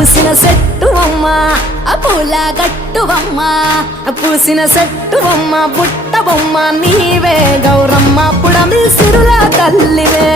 పూసిన చెట్టువమ్మ పూల గట్టువమ్మ పూసిన చెట్టువమ్మ బుట్ట బొమ్మ నీవే గౌరమ్మ పుడమి సిరుల తల్లివే